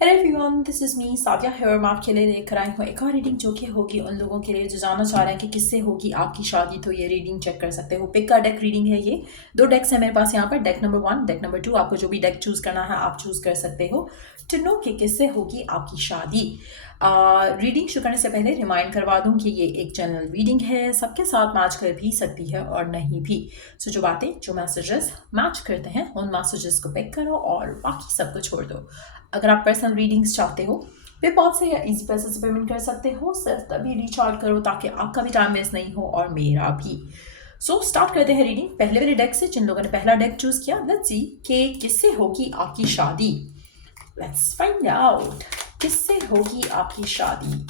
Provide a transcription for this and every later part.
Hello everyone, this is me Sadia here. मैं आपके लिए लेकर आई हूँ एक और रीडिंग जो कि होगी उन लोगों के लिए जो जानना चाह रहे हैं कि किससे होगी आपकी शादी। तो ये रीडिंग चेक कर सकते हो। पिक का डेक रीडिंग है ये। दो डेक्स है मेरे पास यहाँ पर, डेक नंबर 1, डेक नंबर 2। आपको जो भी डेक चूज़ करना है आप चूज़ कर सकते हो टू नो कि किससे होगी आपकी शादी। रीडिंग शुरू करने से पहले रिमाइंड करवा दूं कि ये एक जनरल रीडिंग है, सबके साथ मैच कर भी सकती है और नहीं भी। सो जो बातें, जो मैसेजेस मैच करते हैं उन मैसेजेस को पिक करो और बाकी सबको छोड़ दो। अगर आप पर्सनल रीडिंग्स चाहते हो पेपॉल से या इजी पैसे से पेमेंट कर सकते हो। सिर्फ तभी रिचार्ज करो ताकि आपका भी टाइम वेस्ट नहीं हो और मेरा भी। सो स्टार्ट करते हैं रीडिंग पहले वाले डेक से। जिन लोगों ने पहला डेक चूज किया, लेट्स सी कि किससे होगी आपकी शादी। लेट्स फाइंड आउट किससे होगी आपकी शादी।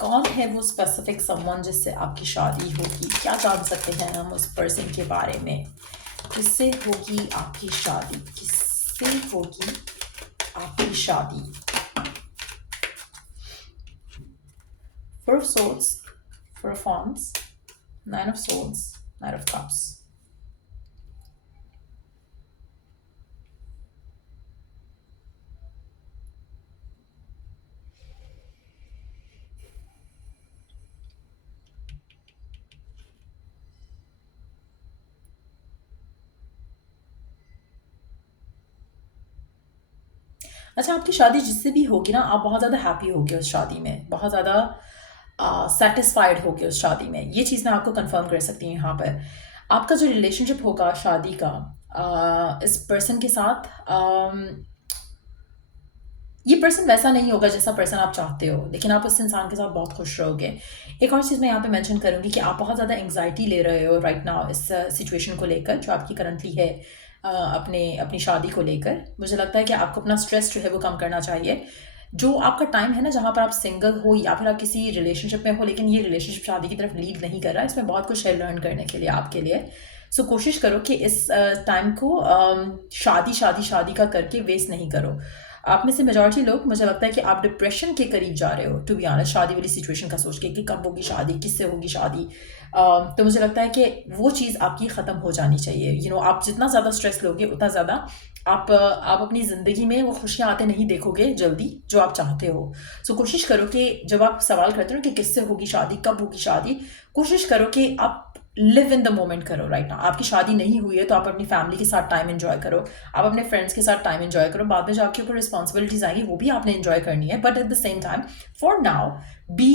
कौन है वो स्पेसिफिक समवन जिससे आपकी शादी होगी। क्या जान सकते हैं हम उस पर्सन के बारे में। किससे होगी आपकी शादी, किससे होगी आपकी शादी। Four of Swords, Four of Wands, Nine of Swords, Knight of Cups. अच्छा, आपकी शादी जिससे भी होगी ना, आप बहुत ज़्यादा हैप्पी होगे उस शादी में, बहुत ज़्यादा सेटिस्फाइड होगे उस शादी में। ये चीज़ मैं आपको कंफर्म कर सकती हूँ यहाँ पर। आपका जो रिलेशनशिप होगा शादी का इस पर्सन के साथ, ये पर्सन वैसा नहीं होगा जैसा पर्सन आप चाहते हो, लेकिन आप उस इंसान के साथ बहुत खुश रहोगे। एक और चीज़ मैं यहाँ पे मेंशन करूँगी कि आप बहुत ज़्यादा एंग्जाइटी ले रहे हो राइट नाउ इस सिचुएशन को लेकर जो आपकी करंटली है, अपने अपनी शादी को लेकर। मुझे लगता है कि आपको अपना स्ट्रेस जो है वो कम करना चाहिए। जो आपका टाइम है ना, जहाँ पर आप सिंगल हो या फिर आप किसी रिलेशनशिप में हो, लेकिन ये रिलेशनशिप शादी की तरफ लीड नहीं कर रहा है, इसमें बहुत कुछ है लर्न करने के लिए आपके लिए। सो कोशिश करो कि इस टाइम को शादी शादी शादी का करके वेस्ट नहीं करो। आप में से मेजॉरिटी लोग, मुझे लगता है कि आप डिप्रेशन के करीब जा रहे हो टू बी ऑनेस्ट, शादी वाली सिचुएशन का सोच के कि कब होगी शादी, किससे होगी शादी। तो मुझे लगता है कि वो चीज़ आपकी ख़त्म हो जानी चाहिए। आप जितना ज़्यादा स्ट्रेस लोगे उतना ज़्यादा आप अपनी ज़िंदगी में वो खुशियाँ आते नहीं देखोगे जल्दी जो आप चाहते हो। सो कोशिश करो कि जब आप सवाल करते हो कि किससे होगी शादी, कब होगी शादी, कोशिश करो कि आप लिव इन द मोमेंट करो राइट नाउ। आपकी शादी नहीं हुई है तो आप अपनी फैमिली के साथ टाइम एंजॉय करो, आप अपने फ्रेंड्स के साथ टाइम एंजॉय करो। बाद में जो आपके ऊपर रिस्पॉन्सिबिलिटीज आएंगी वो भी आपने एंजॉय करनी है, but at the same time for now be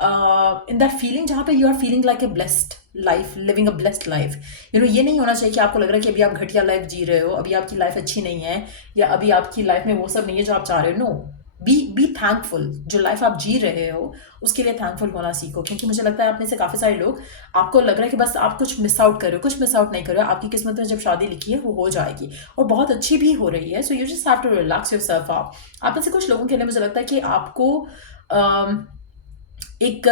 in that feeling जहाँ पे you are feeling like a blessed life, living a blessed life. ये नहीं होना चाहिए कि आपको लग रहा है कि अभी आप घटिया लाइफ जी रहे हो, अभी आपकी लाइफ अच्छी नहीं है, या अभी आपकी लाइफ में वो सब नहीं है जो आप चाह रहे हो। No, be thankful. जो लाइफ आप जी रहे हो उसके लिए थैंकफुल होना सीखो, क्योंकि मुझे लगता है आप में से काफ़ी सारे लोग, आपको लग रहा है कि बस आप कुछ मिस आउट कर रहे हो। कुछ मिस आउट नहीं कर रहे हो, आपकी किस्मत में जब शादी लिखी है वो हो जाएगी और बहुत अच्छी भी हो रही है। So you just have to relax yourself out. आप में से कुछ लोगों के लिए मुझे लगता है कि आपको एक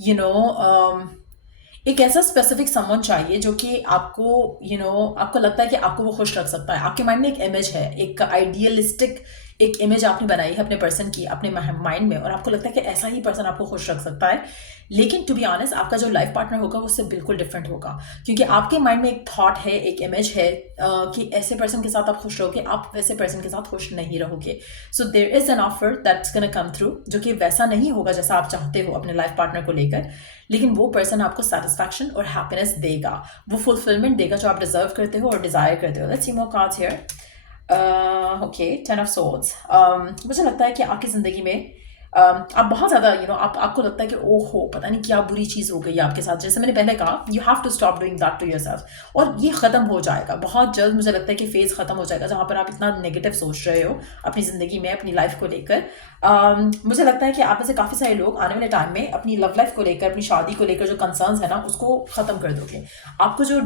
यू नो एक ऐसा स्पेसिफिक समवन चाहिए जो कि आपको आपको लगता है कि आपको वो खुश रख सकता है। आपके माइंड में एक इमेज है, एक आइडियलिस्टिक एक इमेज आपने बनाई है अपने पर्सन की अपने माइंड में, और आपको लगता है कि ऐसा ही पर्सन आपको खुश रख सकता है। लेकिन टू बी ऑनेस्ट, आपका जो लाइफ पार्टनर होगा वो उससे बिल्कुल डिफरेंट होगा, क्योंकि आपके माइंड में एक थॉट है, एक इमेज है कि ऐसे पर्सन के साथ आप खुश रहोगे, आप वैसे पर्सन के साथ खुश नहीं रहोगे। So there is an offer that's gonna come through जो कि वैसा नहीं होगा जैसा आप चाहते हो अपने लाइफ पार्टनर को लेकर, लेकिन वो पर्सन आपको सेटिस्फैक्शन और हैप्पीनेस देगा, वो फुलफिलमेंट देगा जो आप डिजर्व करते हो और डिजायर करते हो। Let's see more cards here. Okay, 10 of Swords। मुझे लगता है कि आपकी ज़िंदगी में आप बहुत ज़्यादा आपको लगता है कि ओहो पता नहीं क्या बुरी चीज़ हो गई है आपके साथ। जैसे मैंने पहले कहा, you have to stop doing that to yourself, और ये ख़त्म हो जाएगा बहुत जल्द। मुझे लगता है कि फेज़ ख़त्म हो जाएगा जहाँ पर आप इतना नेगेटिव सोच रहे हो अपनी ज़िंदगी में, अपनी लाइफ को लेकर। मुझे लगता है कि आप में से काफ़ी सारे लोग आने वाले टाइम में अपनी लव लाइफ को लेकर, अपनी शादी को लेकर जो कंसर्न्स है ना उसको ख़त्म कर दोगे। आपको जो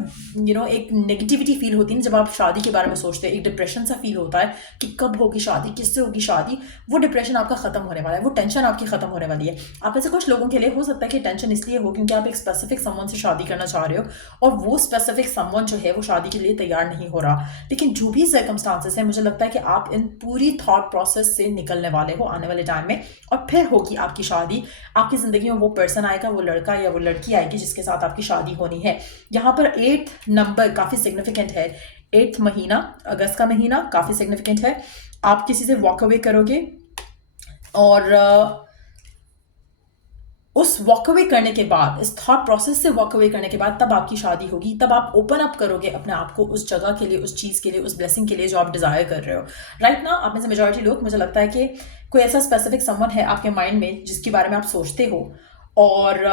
एक नेगेटिविटी फील होती है ना जब आप शादी के बारे में सोचते हैं, एक डिप्रेशन सा फील होता है कि कब होगी शादी, किससे होगी शादी, वो डिप्रेशन आपका खत्म होने वाला है, वो टेंशन आपकी खत्म होने वाली है। आप ऐसे कुछ लोगों के लिए हो सकता है कि टेंशन इसलिए हो क्योंकि आप एक स्पेसिफिक समवन से शादी करना चाह रहे हो और वो स्पेसिफिक समवन जो है वो शादी के लिए तैयार नहीं हो रहा। लेकिन जो भी सर्कमस्टांसेस है, मुझे लगता है कि आप इन पूरी थॉट प्रोसेस से निकलने वाले हो आने वाले टाइम में, और फिर होगी आपकी शादी। आपकी जिंदगी में वो पर्सन आएगा, वो लड़का या वो लड़की आएगी जिसके साथ आपकी शादी होनी है। यहाँ पर 8 नंबर काफी सिग्निफिकेंट है। 8th महीना, अगस्त का महीना काफ़ी सिग्निफिकेंट है। आप किसी से वॉक अवे करोगे और उस वॉक अवे करने के बाद, इस थॉट प्रोसेस से वॉक अवे करने के बाद तब आपकी शादी होगी, तब आप ओपन अप करोगे अपने आप को उस जगह के लिए, उस चीज़ के लिए, उस ब्लेसिंग के लिए जो आप डिज़ायर कर रहे हो। राइट ना आप में से मेजॉरिटी लोग, मुझे लगता है कि कोई ऐसा स्पेसिफिक समवन है आपके माइंड में जिसके बारे में आप सोचते हो और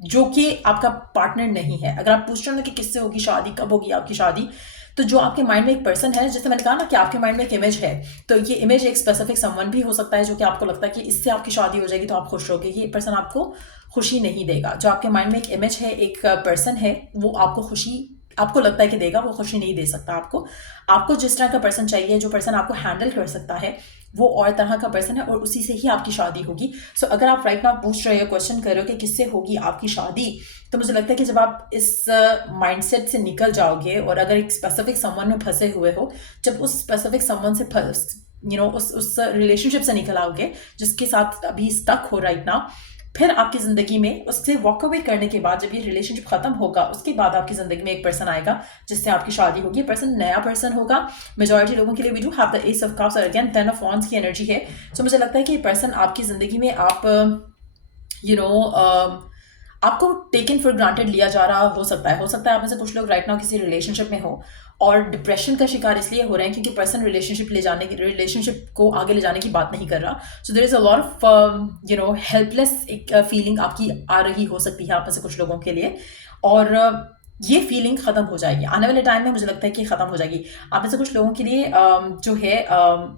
जो कि आपका पार्टनर नहीं है। अगर आप पूछ रहे हो ना कि किससे होगी शादी, कब होगी आपकी शादी, तो जो आपके माइंड में एक पर्सन है, जैसे मैंने कहा ना कि आपके माइंड में एक इमेज है, तो ये इमेज एक स्पेसिफिक समवन भी हो सकता है जो कि आपको लगता है कि इससे आपकी शादी हो जाएगी तो आप खुश रहोगे। ये पर्सन आपको खुशी नहीं देगा। जो आपके माइंड में एक इमेज है, एक पर्सन है, वो आपको खुशी, आपको लगता है कि देगा, वो खुशी नहीं दे सकता आपको। आपको जिस तरह का पर्सन चाहिए, जो पर्सन आपको हैंडल कर सकता है, वो और तरह का पर्सन है और उसी से ही आपकी शादी होगी। सो अगर आप राइट नाउ पूछ रहे हो, क्वेश्चन कर रहे हो कि किससे होगी आपकी शादी, तो मुझे लगता है कि जब आप इस माइंडसेट से निकल जाओगे और अगर एक स्पेसिफिक समवन में फंसे हुए हो, जब उस स्पेसिफिक समवन से उस रिलेशनशिप से निकल आओगे जिसके साथ अभी स्टक हो राइट नाउ, फिर आपकी ज़िंदगी में उससे वॉक अवे करने के बाद, जब ये रिलेशनशिप ख़त्म होगा, उसके बाद आपकी ज़िंदगी में एक पर्सन आएगा जिससे आपकी शादी होगी। पर्सन नया पर्सन होगा। मेजॉरिटी लोगों के लिए we do have the ace of cups और अगेन 10 ऑफ वॉन्ड्स की एनर्जी है। सो मुझे लगता है कि ये पर्सन आपकी ज़िंदगी में आप आपको टेकन फॉर ग्रांटेड लिया जा रहा हो सकता है। आप में से कुछ लोग राइट नाउ किसी रिलेशनशिप में हो और डिप्रेशन का शिकार इसलिए हो रहे हैं क्योंकि पर्सन रिलेशनशिप को आगे ले जाने की बात नहीं कर रहा। So there is a lot of helpless एक फीलिंग आपकी आ रही हो सकती है आप में से कुछ लोगों के लिए, और ये फीलिंग खत्म हो जाएगी आने वाले टाइम में। मुझे लगता है कि खत्म हो जाएगी आप में से कुछ लोगों के लिए। जो है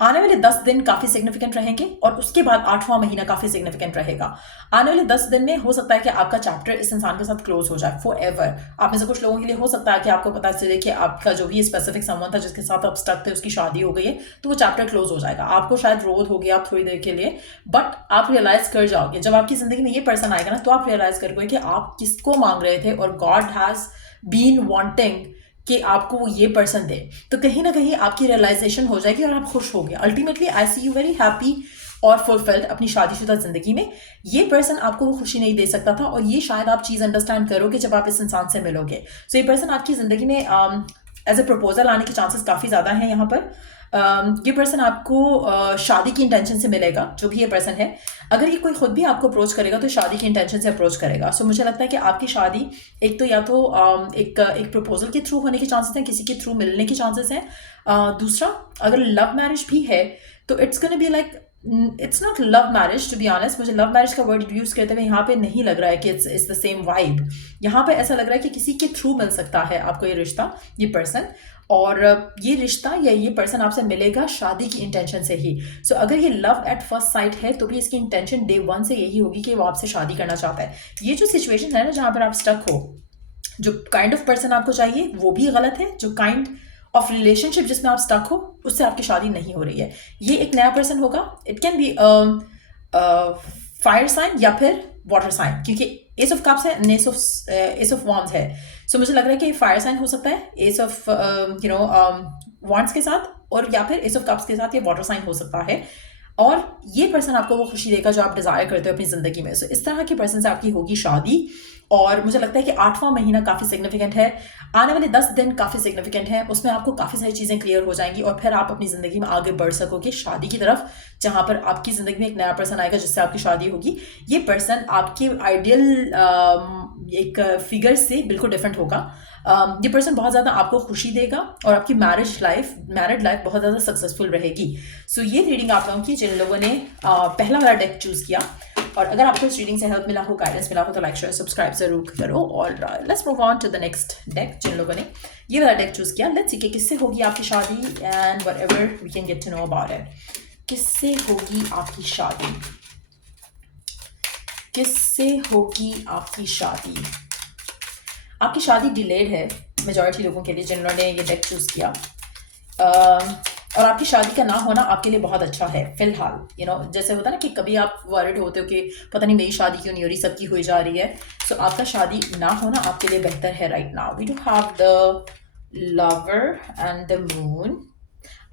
आने वाले 10 दिन काफी सिग्निफिकेंट रहेंगे और उसके बाद 8वां महीना काफी सिग्निफिकेंट रहेगा। आने वाले 10 दिन में हो सकता है कि आपका चैप्टर इस इंसान के साथ क्लोज हो जाए फॉर एवर। आप में से कुछ लोगों के लिए हो सकता है कि आपको पता चले कि आपका जो भी स्पेसिफिक समवन था जिसके साथ आप स्टक थे, उसकी शादी हो गई है, तो वो चैप्टर क्लोज हो जाएगा। आपको शायद रोध हो गया आप थोड़ी देर के लिए, बट आप रियलाइज कर जाओगे जब आपकी जिंदगी में ये पर्सन आएगा ना, तो आप रियलाइज करोगे कि आप किसको मांग रहे थे और गॉड हैज बीन वांटिंग कि आपको वो ये पर्सन दे। तो कहीं ना कहीं आपकी रियलाइजेशन हो जाएगी और आप खुश हो गए। Ultimately I see you very happy और फुलफिल्ड अपनी शादीशुदा जिंदगी में। ये पर्सन आपको वो खुशी नहीं दे सकता था और ये शायद आप चीज़ अंडरस्टैंड करोगे जब आप इस इंसान से मिलोगे। सो ये पर्सन आपकी जिंदगी में एज ए प्रपोजल आने के चांसेस काफ़ी ज़्यादा हैं यहाँ पर। ये पर्सन आपको शादी की इंटेंशन से मिलेगा, जो भी ये पर्सन है। अगर ये कोई खुद भी आपको अप्रोच करेगा तो शादी की इंटेंशन से अप्रोच करेगा। सो मुझे लगता है कि आपकी शादी एक तो या तो एक प्रपोजल के थ्रू होने के चांसेस हैं, किसी के थ्रू मिलने के चांसेस हैं। दूसरा, अगर लव मैरिज भी है तो it's gonna be like, it's not love marriage to be honest. मुझे लव मैरिज का वर्ड यूज करते हुए यहाँ पे नहीं लग रहा है कि इट्स द सेम वाइब। यहाँ पे ऐसा लग रहा है कि किसी के थ्रू मिल सकता है आपको ये रिश्ता, ये पर्सन, और ये रिश्ता या ये पर्सन आपसे मिलेगा शादी की इंटेंशन से ही। सो अगर ये लव एट फर्स्ट साइट है तो भी इसकी इंटेंशन डे 1 से यही होगी कि वो आपसे शादी करना चाहता है। ये जो सिचुएशन है ना जहाँ पर आप स्टक हो, जो काइंड ऑफ पर्सन आपको चाहिए वो भी गलत है, जो काइंड ऑफ रिलेशनशिप जिसमें आप स्टक हो उससे आपकी शादी नहीं हो रही है। ये एक नया पर्सन होगा। It can be fire sign या फिर वाटर साइन, क्योंकि एस ऑफ कप्स है, एस ऑफ वॉन्ड्स है। सो मुझे लग रहा है कि फायर साइन हो सकता है एस ऑफ वॉन्ड्स के साथ, और या फिर एस ऑफ कप्स के साथ ये वाटर साइन हो सकता है। और ये पर्सन आपको वो खुशी देगा जो आप डिजायर करते हो अपनी जिंदगी में। सो इस तरह के पर्सन से आपकी होगी शादी। और मुझे लगता है कि 8वां महीना काफ़ी सिग्निफिकेंट है। आने वाले 10 दिन काफ़ी सिग्निफिकेंट है, उसमें आपको काफ़ी सारी चीज़ें क्लियर हो जाएंगी और फिर आप अपनी ज़िंदगी में आगे बढ़ सकोगे शादी की तरफ, जहाँ पर आपकी ज़िंदगी में एक नया पर्सन आएगा जिससे आपकी शादी होगी। ये पर्सन आपके आइडियल एक फिगर से बिल्कुल डिफरेंट होगा। ये पर्सन बहुत ज़्यादा आपको खुशी देगा और आपकी मैरिड लाइफ बहुत ज़्यादा सक्सेसफुल रहेगी। सो ये रीडिंग आप लोगों की जिन लोगों ने पहला वाला डेक चूज़ किया, और अगर आपको इस रीडिंग से हेल्प मिला हो, गाइडेंस मिला हो, तो लाइक शेयर सब्सक्राइब जरूर करो। और let's move on to the next deck. जिन लोगों ने ये वाला डेक चूज़ किया, लेट्स सी कि किससे होगी आपकी शादी and whatever we can get to know about it. किससे होगी आपकी शादी? किससे होगी आपकी शादी? आपकी शादी डिलेड है मेजॉरिटी लोगों के लिए जिन्होंने ये डेक चूज़ किया। और आपकी शादी का ना होना आपके लिए बहुत अच्छा है फिलहाल। जैसे होता है ना कि कभी आप वरिड होते हो कि पता नहीं मेरी शादी क्यों नहीं हो रही, सबकी हुई जा रही है। सो आपका शादी ना होना आपके लिए बेहतर है right now. We do have the lover and the moon.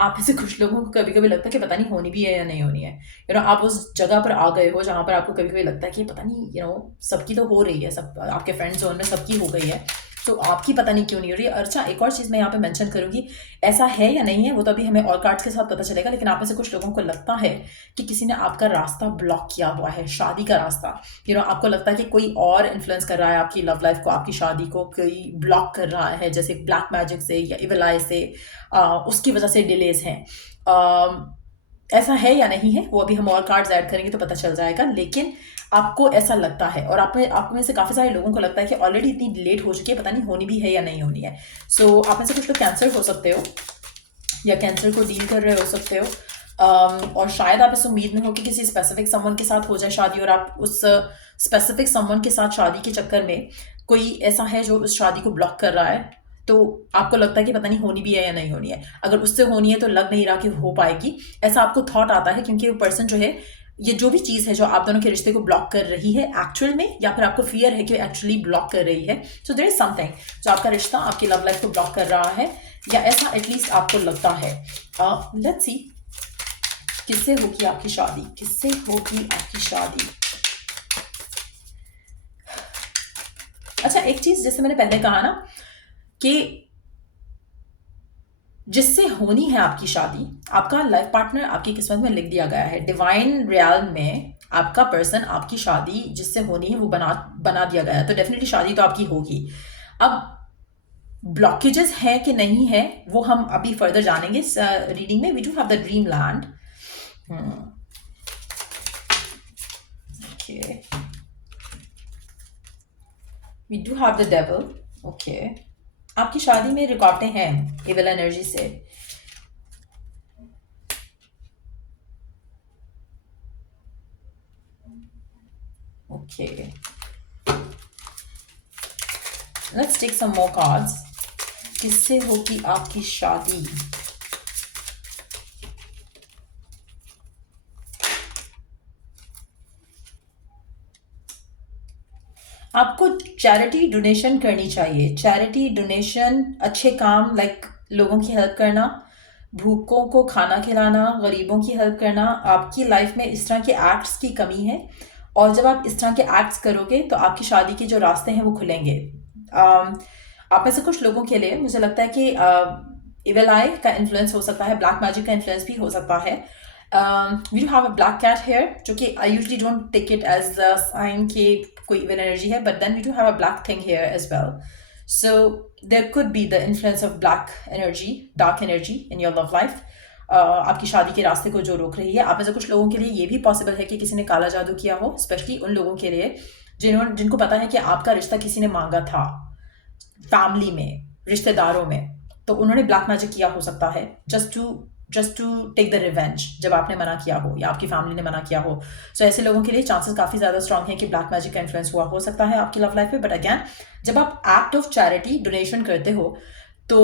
आप में से कुछ लोगों को कभी कभी लगता है कि पता नहीं होनी भी है या नहीं होनी है। आप उस जगह पर आ गए हो जहाँ पर आपको कभी कभी लगता है कि पता नहीं सबकी तो हो रही है, सब आपके फ्रेंड जोन में सबकी हो गई है। सो आपकी पता नहीं क्यों नहीं हो रही है। अच्छा, एक और चीज़ मैं यहाँ पे मेंशन करूँगी, ऐसा है या नहीं है वो तो अभी हमें और कार्ड्स के साथ पता चलेगा, लेकिन आप में से कुछ लोगों को लगता है कि किसी ने आपका रास्ता ब्लॉक किया हुआ है, शादी का रास्ता। आपको लगता है कि कोई और इन्फ्लुएंस कर रहा है आपकी लव लाइफ को, आपकी शादी को कोई ब्लॉक कर रहा है, जैसे ब्लैक मैजिक से या इविल आई से, उसकी वजह से डिलेज हैं। ऐसा है या नहीं है वो अभी हम और कार्ड्स ऐड करेंगे तो पता चल जाएगा, लेकिन आपको ऐसा लगता है, और आप में से काफ़ी सारे लोगों को लगता है कि ऑलरेडी इतनी लेट हो चुकी है, पता नहीं होनी भी है या नहीं होनी है। सो आप में से कुछ लोग कैंसर हो सकते हो या कैंसर को डील कर रहे हो सकते हो, और शायद आप इस उम्मीद में हो कि किसी स्पेसिफिक समवन के साथ हो जाए शादी, और आप उस स्पेसिफिक समवन के साथ शादी के चक्कर में कोई ऐसा है जो उस शादी को ब्लॉक कर रहा है, तो आपको लगता है कि पता नहीं होनी भी है या नहीं होनी है। अगर उससे होनी है तो लग नहीं रहा कि हो पाएगी, ऐसा आपको थॉट आता है, क्योंकि वो पर्सन जो है, ये जो भी चीज़ है जो आप दोनों के रिश्ते को ब्लॉक कर रही है एक्चुअल में, या फिर आपको फियर है कि एक्चुअली ब्लॉक कर रही है, सो देयर इज समथिंग जो आपका रिश्ता, आपकी लव लाइफ को ब्लॉक कर रहा है, या ऐसा एटलीस्ट आपको लगता है। लेट्स सी किससे होगी आपकी शादी, किससे होगी आपकी शादी। अच्छा, एक चीज जैसे मैंने पहले कहा ना कि जिससे होनी है आपकी शादी, आपका लाइफ पार्टनर आपकी किस्मत में लिख दिया गया है, डिवाइन रियल में आपका पर्सन, आपकी शादी जिससे होनी है वो बना दिया गया है, तो डेफिनेटली शादी तो आपकी होगी। अब ब्लॉकेजेस है कि नहीं है वो हम अभी फर्दर जानेंगे इस रीडिंग में। We do have the dream land, okay, we do have the devil, okay. आपकी शादी में रुकावटें हैं इविल एनर्जी से, okay. Let's take some more cards. किससे होगी आपकी शादी? आपको चैरिटी डोनेशन करनी चाहिए, चैरिटी डोनेशन, अच्छे काम, लाइक लोगों की हेल्प करना, भूखों को खाना खिलाना, गरीबों की हेल्प करना। आपकी लाइफ में इस तरह के एक्ट्स की कमी है, और जब आप इस तरह के एक्ट्स करोगे तो आपकी शादी के जो रास्ते हैं वो खुलेंगे। आप में से कुछ लोगों के लिए मुझे लगता है कि इविल आई का इन्फ्लुएंस हो सकता है, ब्लैक मैजिक का इन्फ्लुएंस भी हो सकता है। We do have a black cat here, जो कि I usually don't take it as a sign कि कोई इविल एनर्जी है, but then we do have a black thing here as well. So there could be the influence of black energy, dark energy in your love life. आपकी शादी के रास्ते को जो रोक रही है। आप में से कुछ लोगों के लिए ये भी पॉसिबल है कि किसी ने काला जादू किया हो, स्पेशली उन लोगों के लिए जिनको पता है कि आपका रिश्ता किसी ने मांगा था, फैमिली में, रिश्तेदारों में, तो उन्होंने ब्लैक मैजिक किया हो सकता है, just to take the revenge, जब आपने मना किया हो या आपकी फैमिली ने मना किया हो। सो ऐसे लोगों के लिए चांसेस काफ़ी ज़्यादा स्ट्रांग है कि ब्लैक मैजिक का इन्फ्लुएंस हुआ हो सकता है आपकी लव लाइफ में। बट अगैन, जब आप एक्ट ऑफ चैरिटी डोनेशन करते हो तो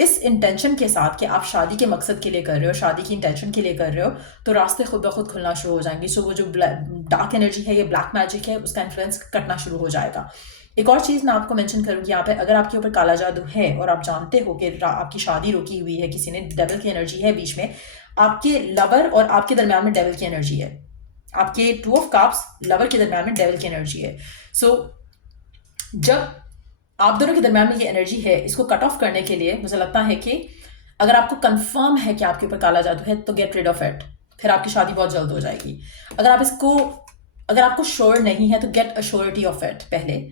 इस इंटेंशन के साथ कि आप शादी के मकसद के लिए कर रहे हो, शादी की इंटेंशन के लिए कर रहे हो, तो रास्ते खुद ब खुद खुलना शुरू हो जाएंगे। सो वो जो डार्क एनर्जी है, ये ब्लैक मैजिक है, उसका इन्फ्लुएंस कटना शुरू हो जाएगा। एक और चीज़ मैं आपको मेंशन करूंगी यहाँ पे, अगर आपके ऊपर काला जादू है और आप जानते हो कि आपकी शादी रोकी हुई है, किसी ने, डेविल की एनर्जी है बीच में, आपके लवर और आपके दरम्यान में डेविल की एनर्जी है, आपके टू ऑफ कप्स लवर के दरम्यान में डेविल की एनर्जी है। सो जब आप दोनों के दरम्यान में ये एनर्जी है, इसको कट ऑफ करने के लिए मुझे लगता है कि अगर आपको कंफर्म है कि आपके ऊपर काला जादू है तो गेट रिड ऑफ इट, फिर आपकी शादी बहुत जल्द हो जाएगी। अगर आपको श्योर नहीं है तो get a surety of it पहले।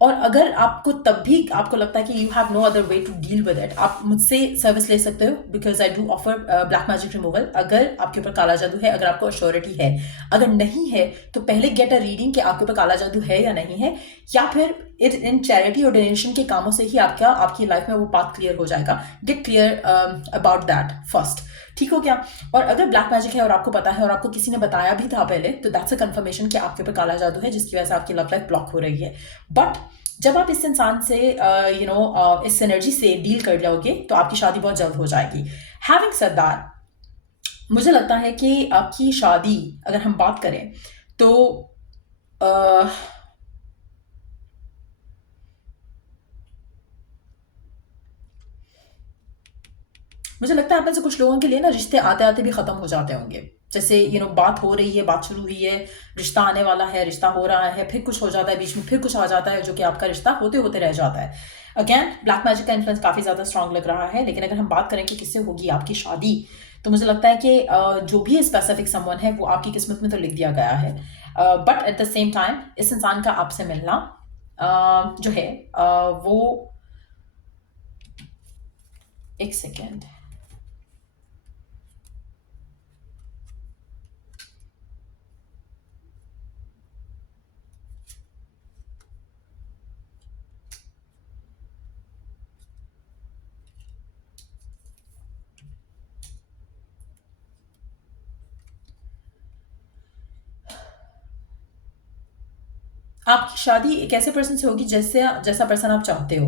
और अगर आपको तब भी आपको लगता है कि you have no other way to deal with it, आप मुझसे सर्विस ले सकते हो, because I do offer black magic removal. अगर आपके ऊपर काला जादू है, अगर आपको अश्योरिटी है, अगर नहीं है तो पहले गेट अ रीडिंग कि आपके ऊपर काला जादू है या नहीं है, या फिर इन चैरिटी और डोनेशन के कामों से ही आपकी लाइफ में वो पाथ क्लियर हो जाएगा। Get clear about that first, ठीक हो क्या? और अगर ब्लैक मैजिक है और आपको पता है और आपको किसी ने बताया भी था पहले, तो दैट्स अ कंफर्मेशन कि आपके ऊपर काला जादू है, जिसकी वजह से आपकी लव लाइफ ब्लॉक हो रही है। बट जब आप इस इंसान से इस एनर्जी से डील कर लोगे तो आपकी शादी बहुत जल्द हो जाएगी। हैविंग सेड दैट, मुझे लगता है कि आपकी शादी, अगर हम बात करें तो मुझे लगता है आप में से कुछ लोगों के लिए ना रिश्ते आते आते भी खत्म हो जाते होंगे। जैसे बात हो रही है, बात शुरू हुई है, रिश्ता आने वाला है, रिश्ता हो रहा है, फिर कुछ हो जाता है बीच में, फिर कुछ आ जाता है जो कि आपका रिश्ता होते होते रह जाता है। अगेन ब्लैक मैजिक का इन्फ्लुएंस काफ़ी ज़्यादा स्ट्रांग लग रहा है। लेकिन अगर हम बात करें कि किससे होगी आपकी शादी, तो मुझे लगता है कि जो भी स्पेसिफिक समवन है वो आपकी किस्मत में तो लिख दिया गया है। But at the same time इस इंसान का आपसे मिलना जो है वो, एक सेकेंड, आपकी शादी एक ऐसे पर्सन से होगी जैसे जैसा पर्सन आप चाहते हो।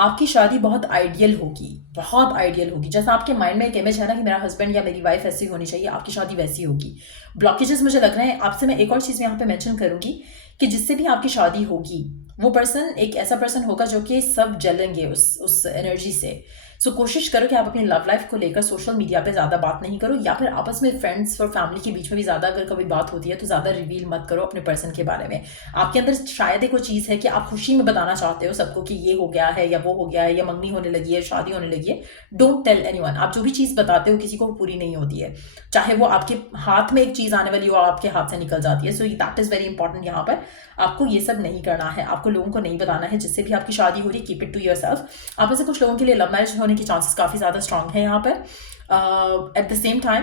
आपकी शादी बहुत आइडियल होगी, बहुत आइडियल होगी। जैसा आपके माइंड में एक इमेज है ना कि मेरा हस्बैंड या मेरी वाइफ ऐसी होनी चाहिए, आपकी शादी वैसी होगी। ब्लॉकेजेस मुझे लग रहे हैं आपसे। मैं एक और चीज़ यहाँ पे मेंशन करूंगी कि जिससे भी आपकी शादी होगी वो पर्सन एक ऐसा पर्सन होगा जो कि सब जलेंगे उस एनर्जी से। सो कोशिश करो कि आप अपनी लव लाइफ को लेकर सोशल मीडिया पे ज़्यादा बात नहीं करो, या फिर आपस में फ्रेंड्स और फैमिली के बीच में भी ज़्यादा अगर कभी बात होती है तो ज़्यादा रिवील मत करो अपने पर्सन के बारे में। आपके अंदर शायद एक वो चीज़ है कि आप खुशी में बताना चाहते हो सबको कि ये हो गया है या वो हो गया है या मंगनी होने लगी है, शादी होने लगी है। Don't tell anyone. आप जो भी चीज़ बताते हो किसी को पूरी नहीं होती है, चाहे वो आपके हाथ में एक चीज़ आने वाली हो आपके हाथ से निकल जाती है। So that is very important. यहाँ पर आपको ये सब नहीं करना है, आपको लोगों को नहीं बताना है जिससे भी आपकी शादी हो रही है। Keep it to yourself. आप में से कुछ लोगों के लिए लव मैरिज होने के चांसेस काफ़ी ज़्यादा स्ट्रांग है यहाँ पर। एट द सेम टाइम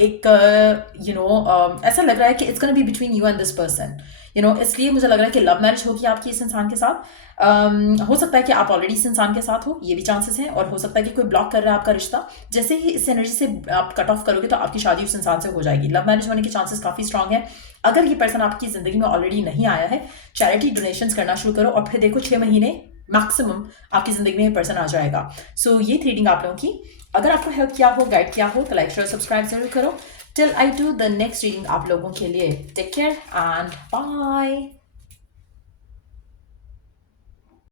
एक ऐसा लग रहा है कि it's gonna be between you and this person. इसलिए मुझे लग रहा है कि लव मैरिज होगी आपकी इस इंसान के साथ। हो सकता है कि आप ऑलरेडी इस इंसान के साथ हो, ये भी चांसेस हैं। और हो सकता है कि कोई ब्लॉक कर रहा है आपका रिश्ता। जैसे ही इस एनर्जी से आप कट ऑफ करोगे तो आपकी शादी उस इंसान से हो जाएगी। लव मैरिज होने के चांसेस काफ़ी स्ट्रांग है। अगर ये पर्सन आपकी ज़िंदगी में ऑलरेडी नहीं आया है, चैरिटी डोनेशंस करना शुरू करो और फिर देखो 6 महीने मैक्सिमम आपकी ज़िंदगी में ये पर्सन आ जाएगा। सो ये थी रीडिंग आप लोगों की। अगर आपको हेल्प किया हो, गाइड किया हो तो लाइक शेयर सब्सक्राइब जरूर करो। Till I do the next reading आप लोगों के लिए, टेक केयर एंड बाय।